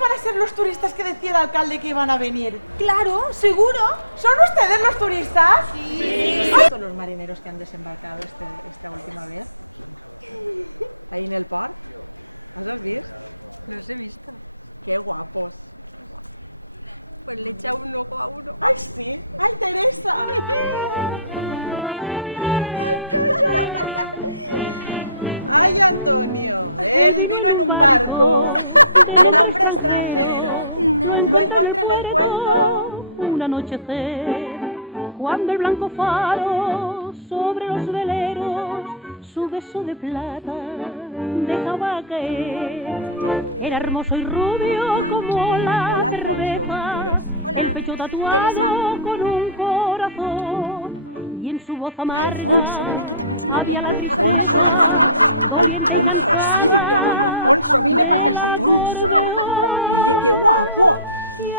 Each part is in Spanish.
¿Van a ser los turistas que decía el alcalde que iban a venir? Claro, seguro. ¿Son ustedes los turistas? Sí. ¿Son los marineros que han desembarcado esta última vez? Ahí en el port. ¿Los has visto? Los he visto. ¡Qué guapos! Pues le echa un ojo a uno. ¡Ay, sí! ¡Ay, Teresa! ¡Ay, Antonio! Él vino en un barco de nombre extranjero. Lo encontré en el puerto. Un anochecer, cuando el blanco faro sobre los veleros su beso de plata dejaba caer. Era hermoso y rubio como la cerveza, el pecho tatuado Teresa. con un corazón. Y en su voz amarga Alfonso, ven aquí, también suena había bien. la risa Alfonso. Alfonso, sí. Alfonso, vine para que sí. Alfonso. Oye, qué guapo.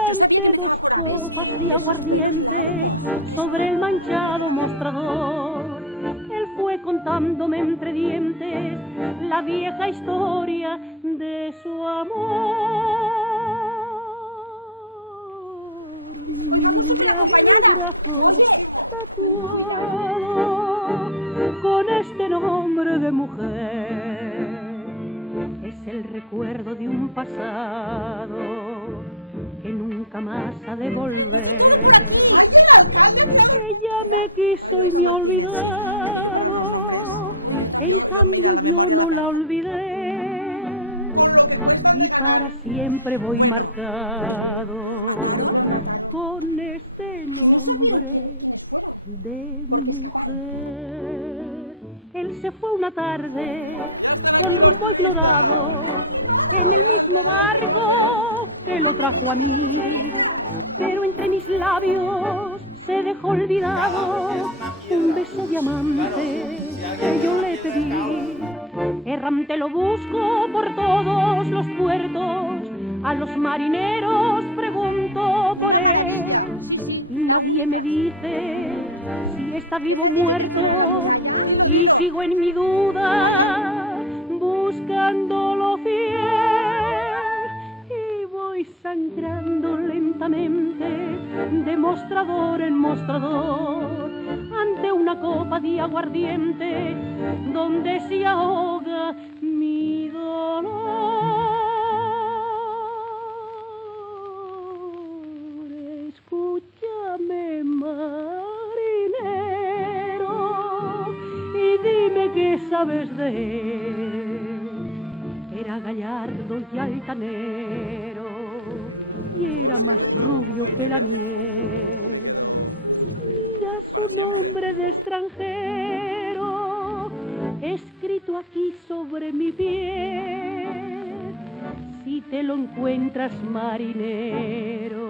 Yo sabía que empezaba por aves. Y esos pelos largos. sobre el manchado mostrador. Él fue contándome entre dientes la vieja historia de su amor. Hoy vamos súper acompañada. Oye, cuidado. Con este nombre de mujer es el recuerdo de un pasado que nunca más ha de volver. ¡Y todo por aquí! ¡Ay, el alcalde ha tirado el mundo! Ella me quiso Ay, Olga Martínez, sí. olvidar. Es que yo para los nombres, Oye, yo también. yo mira, la memoria la La perdo. olvidé. Con lo que cuestan de ganar. Siempre voy Bueno. marcado ¿Los mataron? Los mataron. con este Que no supieron quiénes fueron, porque escaparon. Él se fue una tarde. ¡Ya están aquí los turistas! ¡Adelante, adelante, coge! Él tras la mía, pero entre mis labios se dejó olvidado un beso de amante que yo le pedí. Errante lo busco por todos los puertos, a los marineros pregunto por Una él. maravilla. Sí, sí, la Nadie única. me dice si está ¿Les vivo has o dicho que muerto. esto era la muralla? Dilo, dilo. Sigo en mi duda, buscando lo fiel, y voy sangrando lentamente de mostrador en mostrador ante una copa de aguardiente donde se ahoga mi dolor. Escúchame, marinero, y dime qué sabes de él. Era gallardo y altanero. Pues si tú quieres, me quedo para siempre. Nombres de extranjero, escrito aquí sobre mi piel. Si te lo encuentras, marinero,